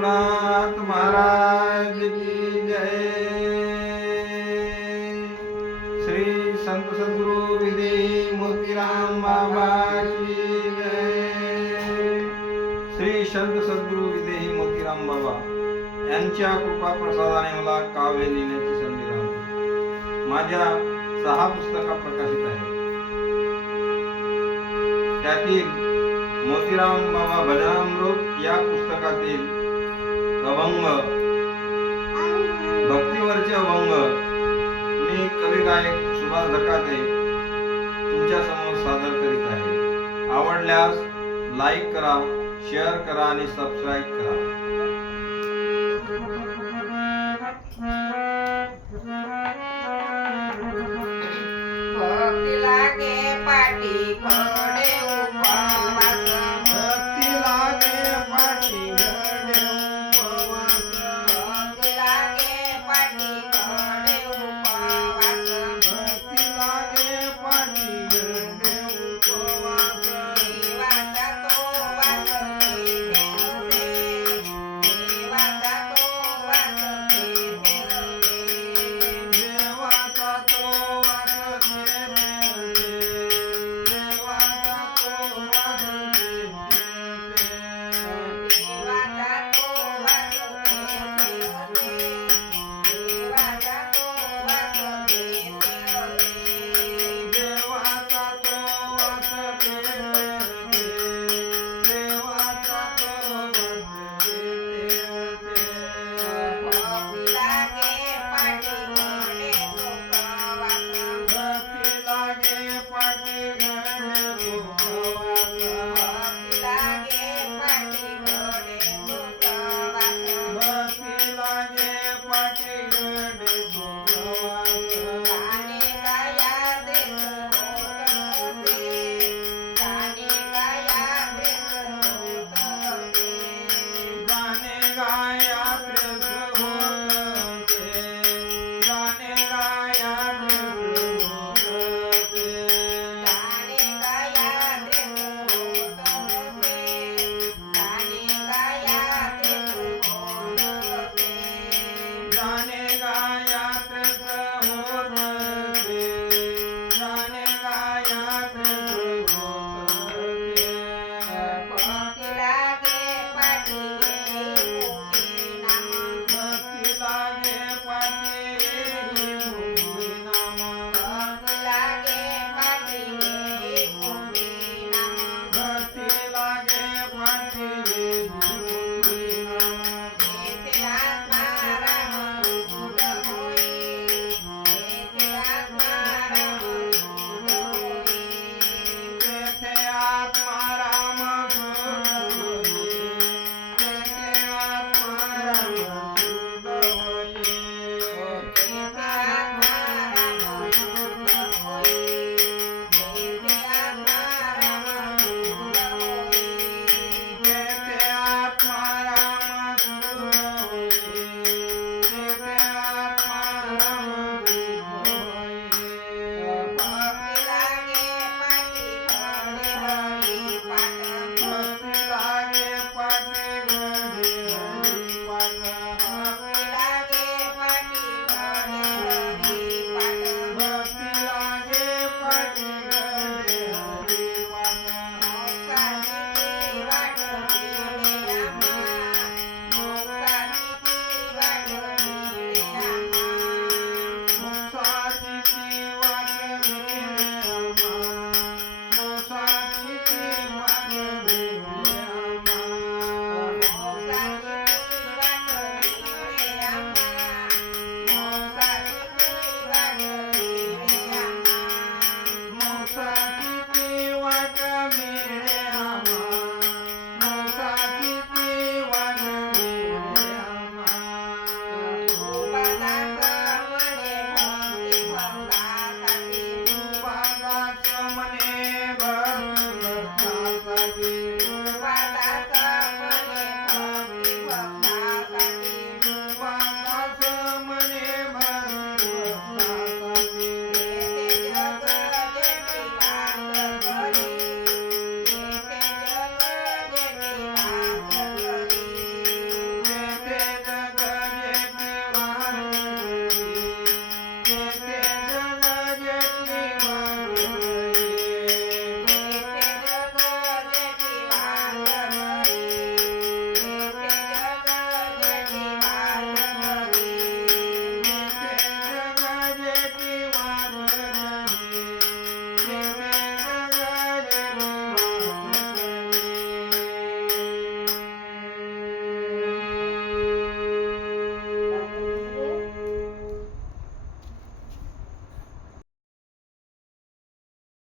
रघुनाथ महाराज की जय। श्री संत सद्गुरु विदेही मोतीराम बाबा की जय। श्री संत सद्गुरु विदेही मोतीराम बाबा यांच्या कृपा प्रसादाने मला काव्य लिहिण्याची संधी लाभली। माझ्या 6 पुस्तका प्रकाशित आहेत। त्यातील मोतीराम बाबा भजनामृत या पुस्तकातील अभंग, भक्तीवरचे अभंग मी कवी गायक सुभाष धकाते तुमच्या समोर सादर करीत आहे। आवडल्यास लाईक करा, शेअर करा आणि सबस्क्राईब करा। भक्ती लागे पाठी घडे उपवास, भक्ती लागे पाठी घडे उपवास, भक्ती लागे पाठी घडे उपवास, भक्ती लागे पाठी घडे उपवास। देवाचा तो वासते देवते, देवाचा तो वासते देवते, देवाचा तो वासते देवते, देवाचा तो वासते देवते, देवाचा तो वासते देवते, देवाचा तो वासते देवते, देवाचा तो वासते देवते, देवाचा तो वासते देवते। भक्ती लागे पाठी घडे उपवास, भक्ती लागे पाठी घडे उपवास, भक्ती लागे पाठी घडे उपवास, भक्ती लागे पाठी घडे उपवास। गाणे गाया देश होते, गाणे गाया देश होते, गाणे गाया प्रेस होते, गाणे गाया प्रेस होते, गाणे गाया देश होते, गाणे गाया देश होते, गाणे गाया प्रेस होते, गाणे गाया प्रेस होते। भक्ती लागे पाठी मुक्ती नाम, भक्ती लागे पाठी मुक्ती नाम, भक्ती लागे पाठी मुक्ती नाम, भक्ती लागे पाठी